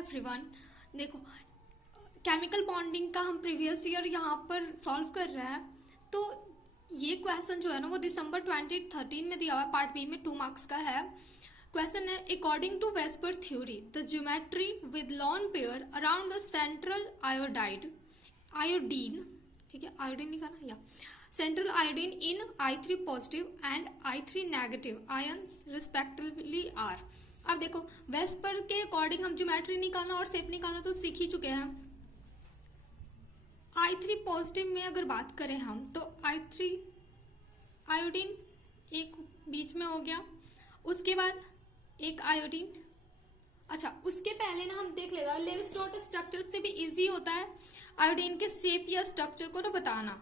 Everyone. देखो, chemical bonding का हम प्रीवियस ईयर यहाँ पर सॉल्व कर रहे हैं। तो ये क्वेश्चन जो है ना वो दिसंबर 2013 में दिया हुआ है, पार्ट बी में 2 मार्क्स का है। क्वेश्चन है, according to VSEPR theory the geometry with lone pair around the central iodine, ठीक है, आयोडीन लिखा ना, या central iodine in I3 positive and I3 negative ions respectively are. अब देखो, वेस्पर के अकॉर्डिंग हम ज्योमेट्री निकालना और शेप निकालना तो सीख ही चुके हैं। I3 पॉजिटिव में अगर बात करें हम तो I3 आयोडीन एक बीच में हो गया, उसके बाद एक आयोडीन। अच्छा, उसके पहले ना हम देख लेगा लेवी-स्ट्रोट स्ट्रक्चर से भी इजी होता है आयोडीन के शेप या स्ट्रक्चर को तो बताना।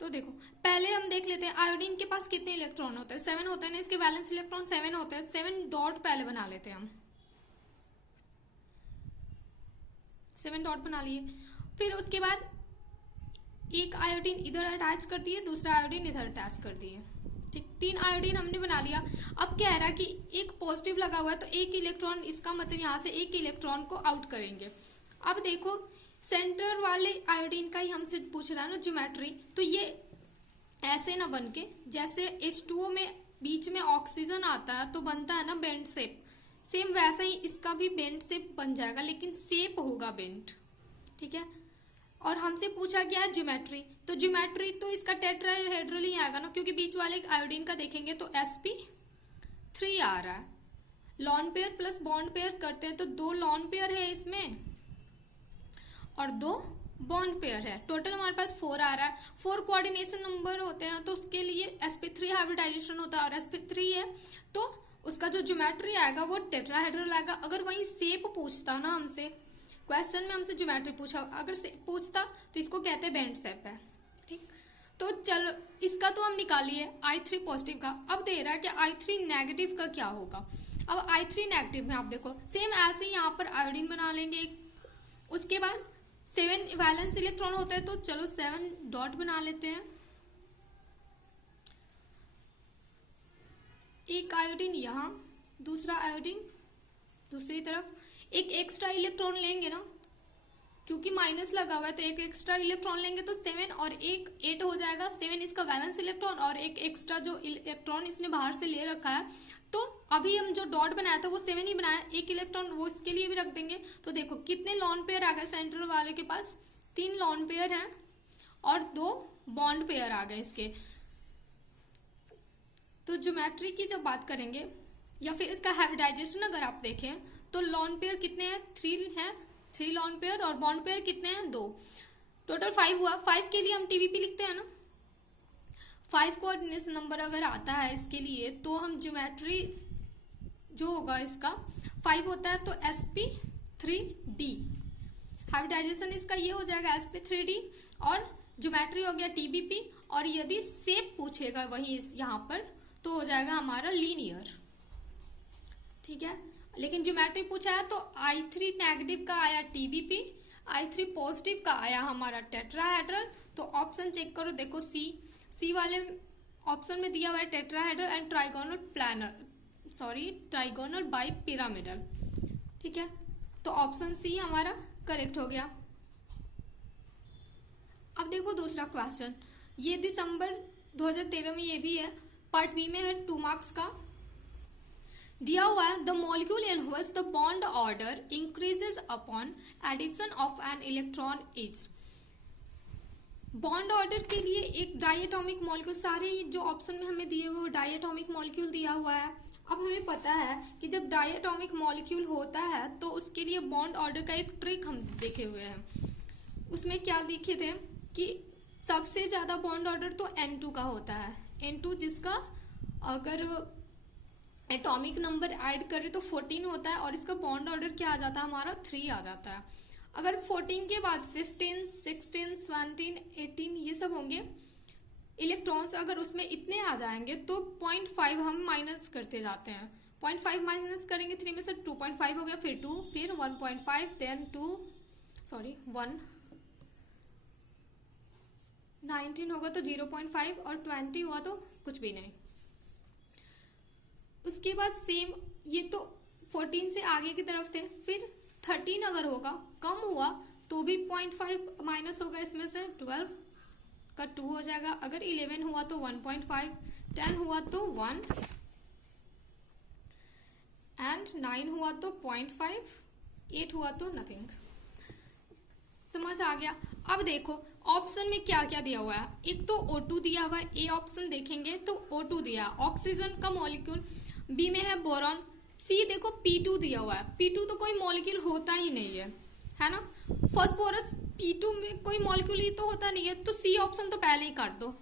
तो देखो, पहले हम देख लेते हैं आयोडीन के पास कितने इलेक्ट्रॉन होते हैं। 7 होते हैं ना, इसके वैलेंस इलेक्ट्रॉन 7 होते हैं। 7 डॉट पहले बना लेते हैं हम, 7 डॉट बना लिए। फिर उसके बाद एक आयोडीन इधर अटैच कर दिए, दूसरा आयोडीन इधर अटैच कर दिए, ठीक। 3 आयोडीन हमने बना लिया। अब कह रहा है कि एक पॉजिटिव लगा हुआ है तो एक इलेक्ट्रॉन, इसका मतलब यहाँ से एक इलेक्ट्रॉन को आउट करेंगे। अब देखो, सेंटर वाले आयोडीन का ही हमसे पूछ रहा है ना ज्योमेट्री, तो ये ऐसे ना बन के, जैसे H2O में बीच में ऑक्सीजन आता है तो बनता है ना बेंड शेप, सेम वैसा ही इसका भी बेंड शेप बन जाएगा, लेकिन शेप होगा बेंड, ठीक है। और हमसे पूछा गया ज्योमेट्री, तो ज्योमेट्री तो इसका टेट्राहेड्रल ही आएगा ना, क्योंकि बीच वाले आयोडीन का देखेंगे तो sp3 आ रहा है। Lone pair plus bond pair करते हैं तो 2 लॉन पेयर है इसमें और 2 बॉन्ड पेयर है। टोटल हमारे पास 4 आ रहा है। 4 कोऑर्डिनेशन नंबर होते हैं तो उसके लिए sp3 हाइब्रिडाइजेशन होता है और sp3 है तो उसका जो ज्योमेट्री आएगा वो टेट्राहेड्रल आएगा। अगर वही शेप पूछता ना हमसे, क्वेश्चन में हमसे ज्योमेट्री पूछा, अगर पूछता तो इसको कहते हैं बेंड शेप है, ठीक। तो चलो, इसका तो हम निकालिए I3 पॉजिटिव का। अब दे रहा है कि I3 नेगेटिव का क्या होगा। अब I3 नेगेटिव में आप देखो, सेम ऐसे ही यहाँ पर आयोडीन बना लेंगे एक। उसके बाद 7 वैलेंस इलेक्ट्रॉन होता है तो चलो 7 डॉट बना लेते हैं। एक आयोडीन यहाँ, दूसरा आयोडीन दूसरी तरफ। एक एक्स्ट्रा इलेक्ट्रॉन लेंगे ना, क्योंकि माइनस लगा हुआ है तो एक एक्स्ट्रा इलेक्ट्रॉन लेंगे तो 7 और 1 8 हो जाएगा। 7 इसका वैलेंस इलेक्ट्रॉन और एक एक्स्ट्रा जो इलेक्ट्रॉन इसने बाहर से ले रखा है, तो अभी हम जो डॉट बनाया था वो 7 ही बनाया, एक इलेक्ट्रॉन वो इसके लिए भी रख देंगे। तो देखो कितने लॉन पेयर आ गए सेंटर वाले के पास, 3 लॉन पेयर हैं और 2 बॉन्ड पेयर आ गए इसके। तो ज्योमेट्री की जब बात करेंगे या फिर इसका हाइब्रिडाइजेशन अगर आप देखें तो लॉन पेयर कितने हैं, 3 हैं, 3 लॉन पेयर, और बॉन्ड पेयर कितने हैं, 2। टोटल 5 हुआ। 5 के लिए हम TBP लिखते हैं ना, 5 कोऑर्डिनेशन नंबर अगर आता है इसके लिए तो हम ज्योमेट्री जो होगा इसका 5 होता है तो sp3d। हाइब्रिडाइजेशन इसका ये हो जाएगा sp3d, और ज्योमेट्री हो गया TBP, और यदि शेप पूछेगा वही यहाँ पर तो हो जाएगा हमारा लीनियर, ठीक है। लेकिन ज्योमेट्री पूछा है तो I3 नेगेटिव का आया TBP, I3 पॉजिटिव का आया हमारा टेट्राहेड्रल। तो ऑप्शन चेक करो, देखो सी वाले ऑप्शन में दिया हुआ है tetrahedral and trigonal bi pyramidal, ठीक है। तो ऑप्शन सी हमारा करेक्ट हो गया। अब देखो दूसरा क्वेश्चन, ये दिसंबर 2013 में ये भी है, पार्ट बी में है, 2 मार्क्स का दिया हुआ है। The molecule in which the bond order increases upon addition of an electron is. Bond order के लिए एक डायटोमिक मॉलिक्यूल, सारे जो ऑप्शन में हमें दिए हुए डायटोमिक मॉलिक्यूल दिया हुआ है। अब हमें पता है कि जब डायटोमिक मॉलिक्यूल होता है तो उसके लिए बॉन्ड ऑर्डर का एक ट्रिक हम देखे हुए हैं। उसमें क्या देखे थे कि सबसे ज़्यादा बॉन्ड ऑर्डर तो N2 का होता है। N2 जिसका अगर एटॉमिक नंबर ऐड करें तो 14 होता है, और इसका बॉन्ड ऑर्डर क्या आ जाता है हमारा, 3 आ जाता है। अगर 14 के बाद 15, 16, 17, 18 ये सब होंगे इलेक्ट्रॉन्स, अगर उसमें इतने आ जाएंगे तो 0.5 हम माइनस करते जाते हैं। 0.5 माइनस करेंगे 3 में से 2.5 हो गया, फिर 2, फिर 1.5, देन 1 19 होगा तो 0.5 और 20 हुआ तो कुछ भी नहीं। उसके उसके बाद सेम, ये तो 14 से आगे की तरफ थे, फिर 13 अगर होगा कम हुआ तो भी 0.5 माइनस होगा, इसमें से 12 का 2 हो जाएगा, अगर 11 हुआ तो 1.5, 10 हुआ तो 1 एंड 9 हुआ तो 0.5, 8 हुआ तो नथिंग। समझ आ गया। अब देखो ऑप्शन में क्या क्या दिया हुआ है, एक तो O2 दिया हुआ है, ए ऑप्शन देखेंगे तो O2 दिया, ऑक्सीजन का मॉलिक्यूल, बी में है बोरॉन, सी देखो P2 दिया हुआ है, P2 तो कोई मॉलिक्यूल होता ही नहीं है ना, फास्फोरस P2 में कोई मॉलिक्यूल ही तो होता नहीं है, तो सी ऑप्शन तो पहले ही काट दो।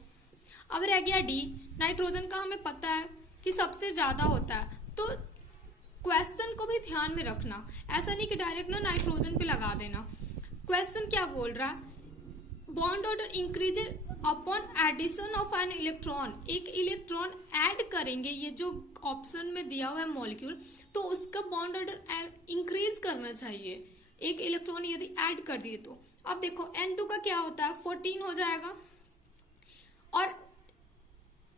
अब रह गया डी, नाइट्रोजन का हमें पता है कि सबसे ज्यादा होता है, तो क्वेश्चन को भी ध्यान में रखना, ऐसा नहीं कि डायरेक्ट ना नाइट्रोजन पे लगा देना। क्वेश्चन क्या बोल रहा है, bond order increases upon addition of an electron, एक इलेक्ट्रॉन ऐड करेंगे, ये जो ऑप्शन में दिया हुआ है मॉलिक्यूल, तो उसका बॉन्ड ऑर्डर इंक्रीज करना चाहिए, एक इलेक्ट्रॉन यदि ऐड कर दिए तो। अब देखो N2 का क्या होता है, 14 हो जाएगा, और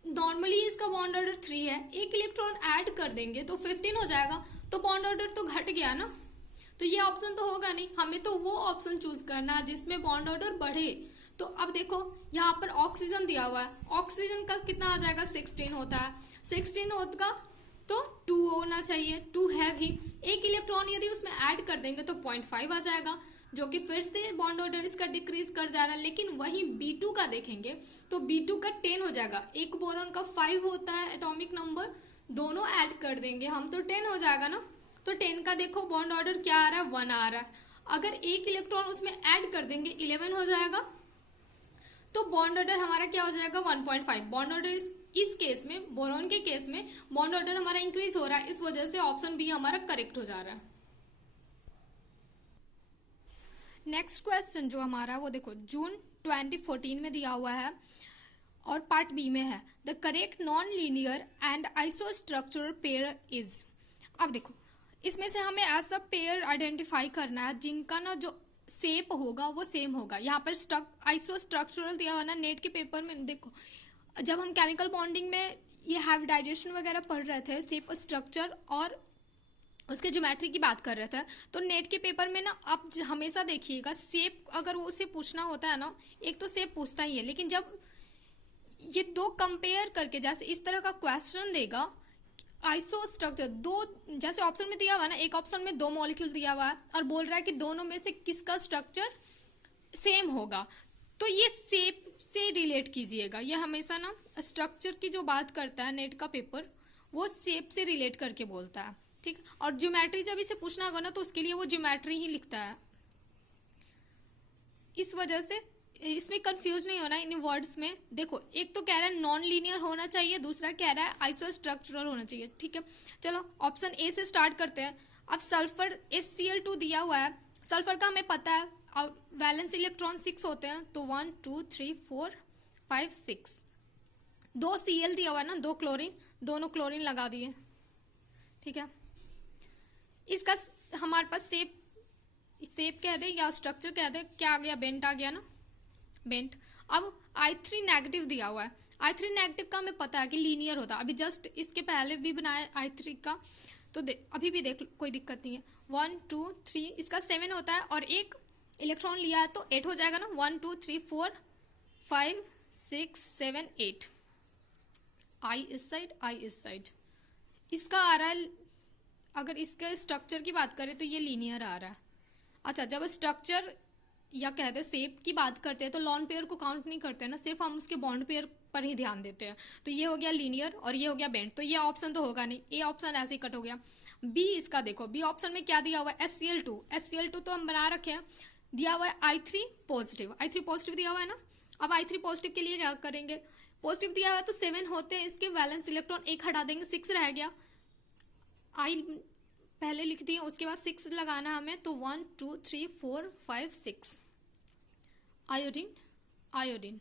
नॉर्मली इसका बॉन्ड ऑर्डर 3 है, एक इलेक्ट्रॉन ऐड कर देंगे तो 15 हो जाएगा, तो बॉन्ड ऑर्डर तो घट गया ना, तो ये ऑप्शन तो होगा नहीं, हमें तो वो ऑप्शन चूज करना है जिसमें बॉन्ड ऑर्डर बढ़े। तो अब देखो यहाँ पर ऑक्सीजन दिया हुआ है, ऑक्सीजन का कितना आ जाएगा, 16 होता है, 16 होगा तो 2 होना चाहिए, 2 है भी, एक इलेक्ट्रॉन यदि उसमें ऐड कर देंगे तो 0.5 आ जाएगा, जो कि फिर से बॉन्ड ऑर्डर इसका डिक्रीज कर जा रहा है। लेकिन वही B2 का देखेंगे तो B2 का 10 हो जाएगा, एक बोरॉन का 5 होता है एटॉमिक नंबर, दोनों ऐड कर देंगे हम तो 10 हो जाएगा ना, तो 10 का देखो बॉन्ड ऑर्डर क्या आ रहा है, 1 आ रहा है, अगर एक इलेक्ट्रॉन उसमें ऐड कर देंगे 11 हो जाएगा, तो बॉन्ड ऑर्डर हमारा क्या हो जाएगा, 1.5। बॉन्ड ऑर्डर इस केस में, बोरॉन के केस में बॉन्ड ऑर्डर हमारा इंक्रीज हो रहा है, इस वजह से ऑप्शन बी हमारा करेक्ट हो जा रहा है। नेक्स्ट क्वेश्चन जो हमारा वो देखो जून 2014 में दिया हुआ है और पार्ट बी में है, the correct non linear and isostructural pair is. अब देखो इसमें से हमें ऐसा पेयर आइडेंटिफाई करना है जिनका ना जो शेप होगा वो सेम होगा। यहाँ पर आइसोस्ट्रक्चरल दिया हुआ ना, नेट के पेपर में देखो जब हम केमिकल बॉन्डिंग में ये हाइब्रिडाइजेशन वगैरह पढ़ रहे थे, शेप स्ट्रक्चर और उसके ज्योमेट्री की बात कर रहे थे, तो नेट के पेपर में ना आप हमेशा देखिएगा शेप अगर वो उसे पूछना होता है ना, एक तो शेप पूछता ही है, लेकिन जब ये दो कंपेयर करके जैसे इस तरह का क्वेश्चन देगा, आइसो स्ट्रक्चर दो, जैसे ऑप्शन में दिया हुआ है ना, एक ऑप्शन में 2 मॉलिक्यूल दिया हुआ है और बोल रहा है कि दोनों में से किसका स्ट्रक्चर सेम होगा, तो ये शेप से रिलेट कीजिएगा। ये हमेशा ना स्ट्रक्चर की जो बात करता है नेट का पेपर, वो शेप से रिलेट करके बोलता है, ठीक। और ज्योमेट्री जब इसे पूछना होगा ना, तो उसके लिए वो ज्योमेट्री ही लिखता है, इस वजह से इसमें कंफ्यूज नहीं होना इन वर्ड्स में। देखो एक तो कह रहा है नॉन लीनियर होना चाहिए, दूसरा कह रहा है आइसोस्ट्रक्चरल होना चाहिए, ठीक है। चलो ऑप्शन ए से स्टार्ट करते हैं। अब सल्फर HCl2 दिया हुआ है, सल्फर का हमें पता है और वैलेंस इलेक्ट्रॉन 6 होते हैं, तो 1 2 3 4 5 6, 2 Cl दिया हुआ है ना, 2 क्लोरीन, दोनों क्लोरीन लगा दिए, ठीक है। इसका हमारे पास शेप कह दे या स्ट्रक्चर कह दे, क्या आ गया, बेंट आ गया ना, बेंट। अब I3 नेगेटिव दिया हुआ है, I3 नेगेटिव का हमें पता है कि लीनियर होता है, अभी जस्ट इसके पहले भी बनाया I3 का, तो अभी भी देख कोई दिक्कत नहीं है। 1 2 3 इसका 7 होता है और एक इलेक्ट्रॉन लिया है तो 8 हो जाएगा ना, 1 2 3 4 5 6 7 8, I इस साइड I इस साइड, इसका आ रहा है, अगर इसके स्ट्रक्चर की बात करें तो ये लीनियर आ रहा है। अच्छा जब स्ट्रक्चर या कहते हैं शेप की बात करते हैं तो लॉन पेयर को काउंट नहीं करते हैं ना, सिर्फ हम उसके बॉन्ड पेयर पर ही ध्यान देते हैं, तो ये हो गया लीनियर और ये हो गया बेंट, तो ये ऑप्शन तो होगा नहीं, ए ऑप्शन ऐसे ही कट हो गया। बी इसका देखो, बी ऑप्शन में क्या दिया हुआ है, HCl2 तो हम बना रखे हैं, दिया हुआ है I3 पॉजिटिव दिया हुआ है ना। अब I3 पॉजिटिव के लिए क्या करेंगे, पॉजिटिव दिया हुआ है तो 7 होते हैं इसके वैलेंस इलेक्ट्रॉन, एक हटा देंगे 6 रह गया, I पहले लिख दिए, उसके बाद 6 लगाना हमें, तो 1 2 3 4 5 6, आयोडीन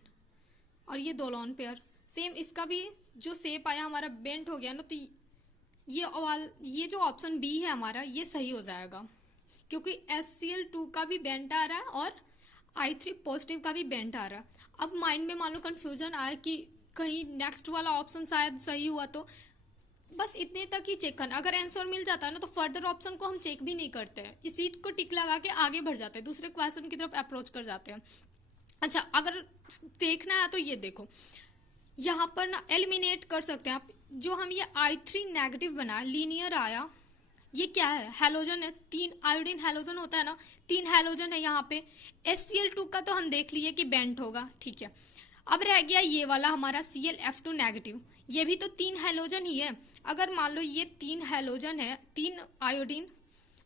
और ये 2 लॉन पेयर सेम, इसका भी जो शेप आया हमारा बेंट हो गया ना, तो ये जो ऑप्शन बी है हमारा ये सही हो जाएगा, क्योंकि HCl2 का भी बेंट आ रहा है और I3 पॉजिटिव का भी बेंट आ रहा है। अब माइंड में मान लो कंफ्यूजन आए कि कहीं नेक्स्ट वाला ऑप्शन शायद सही हुआ, तो बस इतने तक ही चेक करना, अगर आंसर मिल जाता है ना तो फर्दर ऑप्शन को हम चेक भी नहीं करते हैं, इसी को टिक लगा के आगे बढ़ जाते हैं, दूसरे क्वेश्चन की तरफ अप्रोच कर जाते हैं। अच्छा, अगर देखना है तो ये देखो, यहाँ पर ना एलिमिनेट कर सकते हैं आप, जो हम ये I3 नेगेटिव बना लीनियर आया, ये क्या है, हैलोजन है, 3 आयोडीन हैलोजन होता है ना, 3 हैलोजन है यहाँ पे। HCl2 का तो हम देख लिए कि बेंट होगा, ठीक है। अब रह गया ये वाला हमारा ClF2 नेगेटिव, ये भी तो 3 हैलोजन ही है। अगर मान लो ये 3 हैलोजन है, 3 आयोडीन,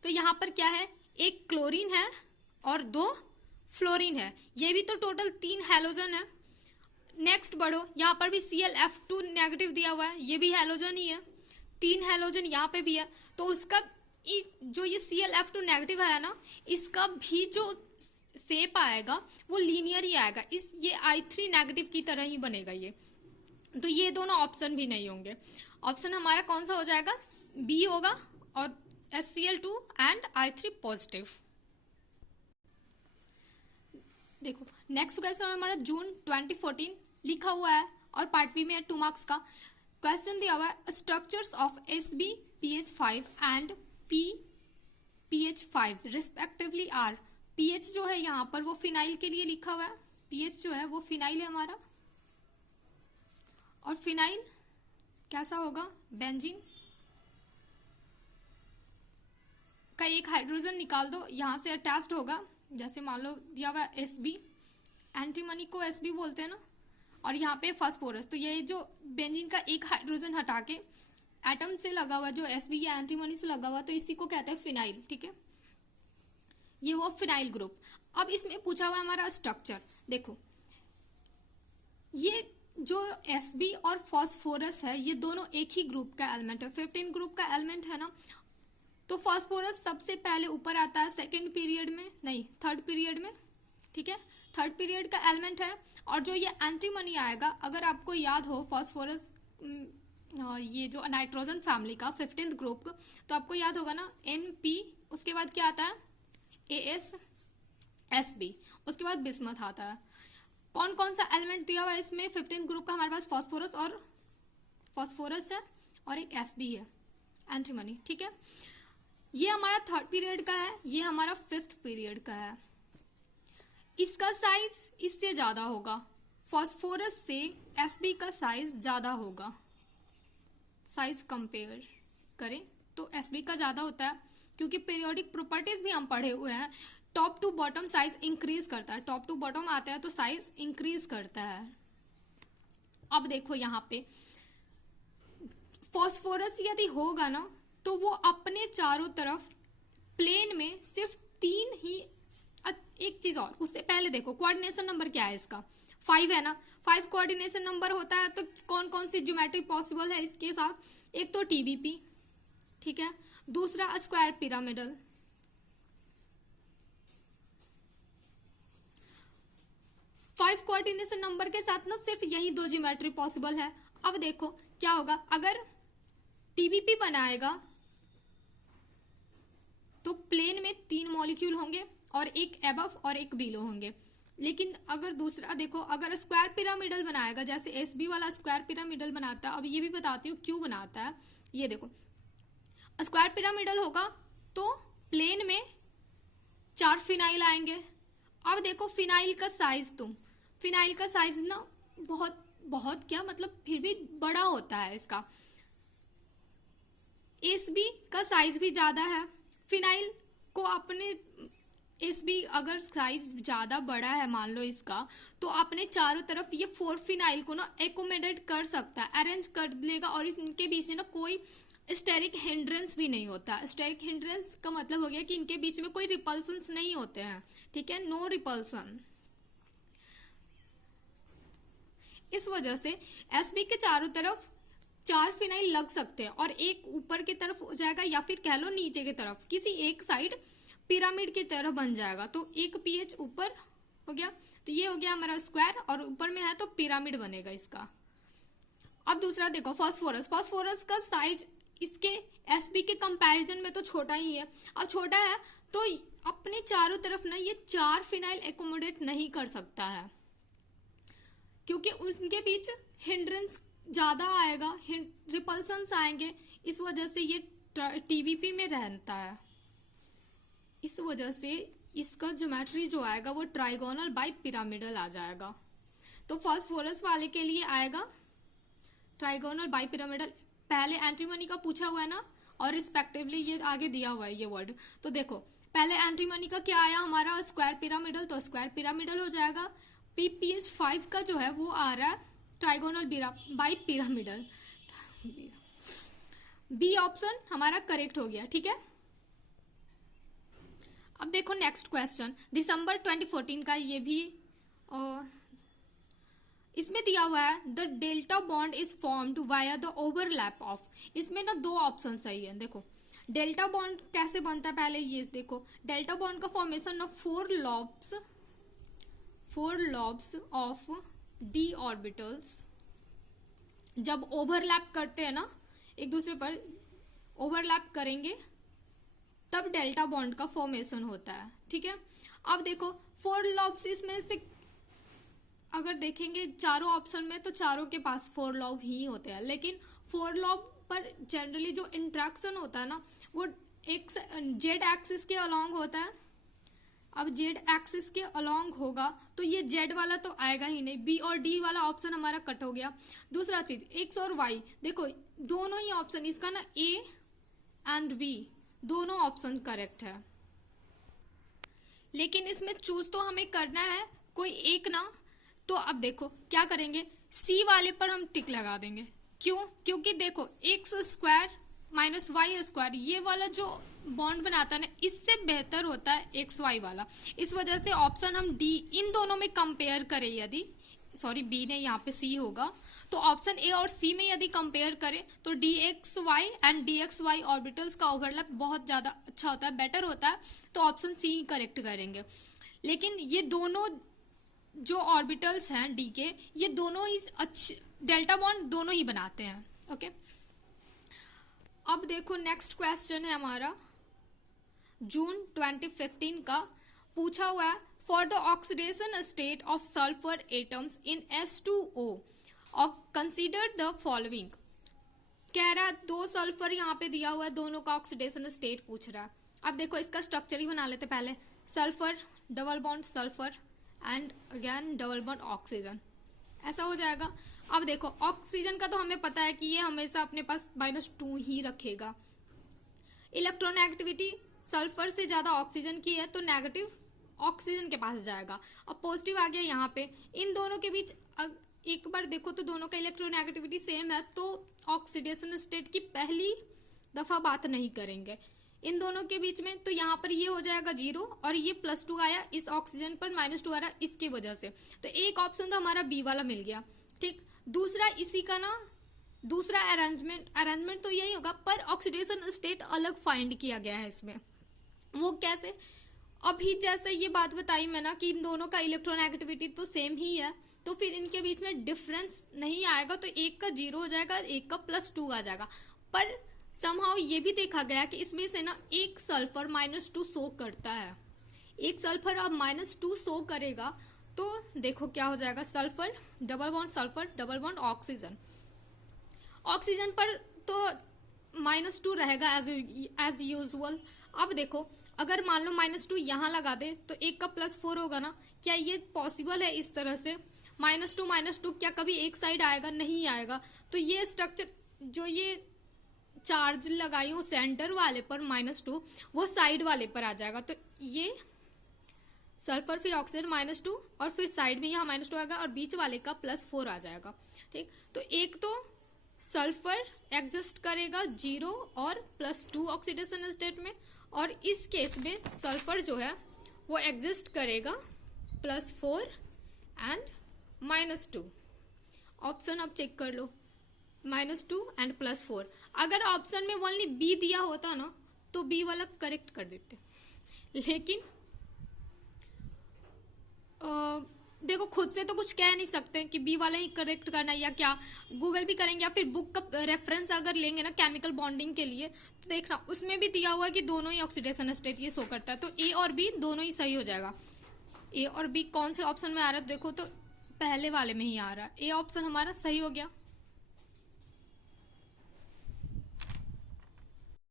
तो यहाँ पर क्या है, एक क्लोरीन है और 2 फ्लोरीन है, ये भी तो टोटल 3 हैलोजन है। नेक्स्ट बढ़ो, यहाँ पर भी ClF2 नेगेटिव दिया हुआ है, ये भी हैलोजन ही है, 3 हैलोजन यहाँ पे भी है, तो उसका जो ये ClF2 नेगेटिव है ना, इसका भी जो शेप आएगा वो लीनियर ही आएगा, इस ये I3 नेगेटिव की तरह ही बनेगा ये। तो ये दोनों ऑप्शन भी नहीं होंगे, ऑप्शन हमारा कौन सा हो जाएगा, बी होगा, और HCl2 एंड I3 पॉजिटिव। देखो नेक्स्ट क्वेश्चन हमारा जून 2014 लिखा हुआ है और पार्ट बी में है 2 मार्क्स का। क्वेश्चन दिया हुआ है structures of SbPH5 and PPH5 respectively are. PH जो है यहाँ पर वो फिनाइल के लिए लिखा हुआ है, पीएच जो है वो फिनाइल है हमारा, और फिनाइल कैसा होगा, बेंजीन का एक हाइड्रोजन निकाल दो, यहाँ से अटैच्ड होगा, जैसे मान लो दिया हुआ Sb, एंटीमनी को Sb बोलते हैं ना, और यहाँ पे फास्फोरस, तो ये जो बेंजीन का एक हाइड्रोजन हटा के एटम से लगा हुआ जो Sb या एंटीमनी से लगा हुआ, तो इसी को कहते हैं फिनाइल, ठीक है, ये हुआ फिनाइल ग्रुप। अब इसमें पूछा हुआ हमारा स्ट्रक्चर, देखो ये जो Sb और फास्फोरस है ये दोनों एक ही ग्रुप का एलिमेंट है, 15 ग्रुप का एलिमेंट है ना, तो फास्फोरस सबसे पहले ऊपर आता है सेकंड पीरियड में, नहीं थर्ड पीरियड में, ठीक है, थर्ड पीरियड का एलिमेंट है। और जो ये एंटीमनी आएगा, अगर आपको याद हो फास्फोरस ये जो नाइट्रोजन फैमिली का 15th ग्रुप, तो आपको याद होगा ना NP, उसके बाद क्या आता है AsSb, उसके बाद बिस्मथ आता है। कौन कौन सा एलिमेंट दिया हुआ है इसमें 15th ग्रुप का, हमारे पास फास्फोरस है और एक Sb है एंटीमनी, ठीक है। ये हमारा थर्ड पीरियड का है, ये हमारा 5th पीरियड का है। इसका साइज इससे ज़्यादा होगा, फास्फोरस से Sb का साइज ज़्यादा होगा, साइज कंपेयर करें तो Sb का ज़्यादा होता है, क्योंकि पीरियोडिक प्रॉपर्टीज भी हम पढ़े हुए हैं, top to bottom size increase करता है, टॉप टू बॉटम आता है तो साइज इंक्रीज करता है। अब देखो यहाँ पे फास्फोरस यदि होगा ना, तो वो अपने चारों तरफ प्लेन में सिर्फ 3 ही, एक चीज और उससे पहले देखो कोऑर्डिनेशन नंबर क्या है इसका, 5 है ना, 5 कोऑर्डिनेशन नंबर होता है, तो कौन कौन सी ज्योमेट्री पॉसिबल है इसके साथ, एक तो TBP, ठीक है, दूसरा square pyramidal, five coordination number के साथ ना सिर्फ यही 2 ज्योमेट्री पॉसिबल है। अब देखो क्या होगा, अगर TBP बनाएगा तो प्लेन में 3 मॉलिक्यूल होंगे और एक एबव और एक बिलो होंगे, लेकिन अगर दूसरा देखो, अगर स्क्वायर पिरामिडल बनाएगा, जैसे SB वाला स्क्वायर पिरामिडल बनाता है, अब ये भी बताती हूँ क्यों बनाता है, ये देखो स्क्वायर पिरामिडल होगा तो प्लेन में 4 फिनाइल आएंगे। अब देखो फिनाइल का साइज ना बहुत बहुत क्या मतलब फिर भी बड़ा होता है इसका, SB का साइज भी ज़्यादा है, फिनाइल को अपने SB अगर साइज ज़्यादा बड़ा है मान लो इसका, तो अपने चारों तरफ ये 4 फिनाइल को ना एकोमोडेट कर सकता है, अरेंज कर लेगा, और इनके बीच में ना कोई स्टेरिक हिंड्रेंस भी नहीं होता। स्टेरिक हिंड्रेंस का मतलब हो गया कि इनके बीच में कोई रिपल्सन्स नहीं होते हैं, ठीक है, नो रिपल्सन। इस वजह से SB के चारों तरफ 4 फिनाइल लग सकते हैं, और एक ऊपर की तरफ हो जाएगा या फिर कह लो नीचे की तरफ, किसी एक साइड पिरामिड की तरह बन जाएगा, तो एक पीएच ऊपर हो गया, तो ये हो गया हमारा स्क्वायर, और ऊपर में है तो पिरामिड बनेगा इसका। अब दूसरा देखो फास्फोरस का साइज इसके SB के कंपैरिजन में तो छोटा ही है। अब छोटा है तो अपने चारों तरफ ना ये 4 फिनाइल एकोमोडेट नहीं कर सकता है, क्योंकि उनके बीच हिंड्रेंस ज़्यादा आएगा, रिपल्सन्स आएंगे, इस वजह से ये TBP में रहता है। इस वजह से इसका ज्योमेट्री जो आएगा वो ट्राइगोनल बाई पिरामिडल आ जाएगा। तो फास्फोरस वाले के लिए आएगा ट्राइगोनल बाई पिरामिडल। पहले एंटीमनी का पूछा हुआ है ना, और रिस्पेक्टिवली ये आगे दिया हुआ है ये वर्ड। तो देखो पहले एंटीमनी का क्या आया हमारा, स्क्वायर पिरामिडल, तो स्क्वायर पिरामिडल हो जाएगा। PPH5 का जो है वो आ रहा है trigonal bipyramidal. B option हमारा करेक्ट हो गया, ठीक है। अब देखो नेक्स्ट क्वेश्चन, दिसंबर 2014 का, ये भी इसमें दिया हुआ है the delta bond is formed via the overlap of. इसमें ना दो ऑप्शन सही है। देखो डेल्टा बॉन्ड कैसे बनता है, पहले ये देखो, डेल्टा बॉन्ड का formation of four lobes of d orbitals जब ओवरलैप करते हैं ना, एक दूसरे पर ओवरलैप करेंगे तब डेल्टा बॉन्ड का फॉर्मेशन होता है, ठीक है। अब देखो फोर लॉब्स, इसमें से अगर देखेंगे चारों ऑप्शन में तो चारों के पास फोर लॉब ही होते हैं, लेकिन फोर लॉब पर जनरली जो इंट्रैक्शन होता है ना वो एक जेड एक्सिस के अलोंग होता है। अब जेड एक्सिस के अलोंग होगा तो ये जेड वाला तो आएगा ही नहीं, बी और डी वाला ऑप्शन हमारा कट हो गया। दूसरा चीज एक्स और वाई, देखो दोनों ही ऑप्शन इसका ना ए एंड बी दोनों ऑप्शन करेक्ट है, लेकिन इसमें चूज तो हमें करना है कोई एक ना। तो अब देखो क्या करेंगे, सी वाले पर हम टिक लगा देंगे। क्यों? क्योंकि देखो X square minus Y square ये वाला जो बॉन्ड बनाता है ना, इससे बेहतर होता है एक्स वाई वाला। इस वजह से ऑप्शन हम डी इन दोनों में कंपेयर करें, यदि सॉरी बी ने यहाँ पे सी होगा, तो ऑप्शन ए और सी में यदि कंपेयर करें तो D X Y and D X Y orbitals का ओवरलैप बहुत ज़्यादा अच्छा होता है, बेटर होता है, तो ऑप्शन सी ही करेक्ट करेंगे। लेकिन ये दोनों जो ऑर्बिटल्स हैं डी के, ये दोनों ही अच्छे डेल्टा बॉन्ड दोनों ही बनाते हैं, ओके। अब देखो नेक्स्ट क्वेश्चन है हमारा जून 2015 का, पूछा हुआ है for the oxidation state of sulphur atoms in H2O और कंसीडर द फॉलोइंग। कह रहा है दो सल्फर यहाँ पे दिया हुआ है, दोनों का ऑक्सीडेशन स्टेट पूछ रहा है। अब देखो इसका स्ट्रक्चर ही बना लेते पहले, sulphur double bond sulphur and again double bond oxygen, ऐसा हो जाएगा। अब देखो ऑक्सीजन का तो हमें पता है कि ये हमेशा अपने पास -2 ही रखेगा। इलेक्ट्रोनेगेटिविटी सल्फर से ज्यादा ऑक्सीजन की है तो नेगेटिव ऑक्सीजन के पास जाएगा। अब पॉजिटिव आ गया यहाँ पे। इन दोनों के बीच एक बार देखो तो दोनों का इलेक्ट्रोनेगेटिविटी सेम है, तो ऑक्सीडेशन स्टेट की पहली दफा बात नहीं करेंगे इन दोनों के बीच में। तो यहाँ पर ये हो जाएगा 0 और ये +2 आया, इस ऑक्सीजन पर -2 आ रहा है इसकी वजह से, तो एक ऑप्शन तो हमारा बी वाला मिल गया, ठीक। दूसरा इसी का ना दूसरा अरेंजमेंट तो यही होगा, पर ऑक्सीडेशन स्टेट अलग फाइंड किया गया है इसमें। वो कैसे? अभी जैसे ये बात बताई मैं ना कि इन दोनों का इलेक्ट्रोनेगेटिविटी तो सेम ही है, तो फिर इनके बीच में डिफरेंस नहीं आएगा, तो एक का 0 हो जाएगा, एक का +2 आ जाएगा। पर समहाउ ये भी देखा गया कि इसमें से ना एक सल्फर -2 शो करता है। एक सल्फर अब -2 शो करेगा तो देखो क्या हो जाएगा, sulphur double bond oxygen. Oxygen पर तो -2 रहेगा एज यूजुअल। अब देखो अगर मान लो -2 यहाँ लगा दे तो एक का +4 होगा ना, क्या ये पॉसिबल है इस तरह से? -2 क्या कभी एक साइड आएगा? नहीं आएगा। तो ये स्ट्रक्चर जो ये चार्ज लगाई हूँ सेंटर वाले पर -2 वो साइड वाले पर आ जाएगा, तो ये सल्फर फिर ऑक्सीजन -2 और फिर साइड में यहाँ -2 आएगा और बीच वाले का +4 आ जाएगा, ठीक। तो एक तो सल्फर एग्जिस्ट करेगा 0 और +2 ऑक्सीडेशन स्टेट में, और इस केस में सल्फर जो है वो एग्जिस्ट करेगा +4 एंड -2। ऑप्शन अब चेक कर लो, -2 एंड +4। अगर ऑप्शन में ओनली बी दिया होता ना तो बी वाला करेक्ट कर देते, लेकिन देखो खुद से तो कुछ कह नहीं सकते कि बी वाला ही करेक्ट करना है या क्या, गूगल भी करेंगे या फिर बुक का रेफरेंस अगर लेंगे ना केमिकल बॉन्डिंग के लिए तो देखना उसमें भी दिया हुआ है कि दोनों ही ऑक्सीडेशन स्टेट ये शो करता है, तो ए और बी दोनों ही सही हो जाएगा। ए और बी कौन से ऑप्शन में आ रहा है देखो, तो पहले वाले में ही आ रहा है, ए ऑप्शन हमारा सही हो गया।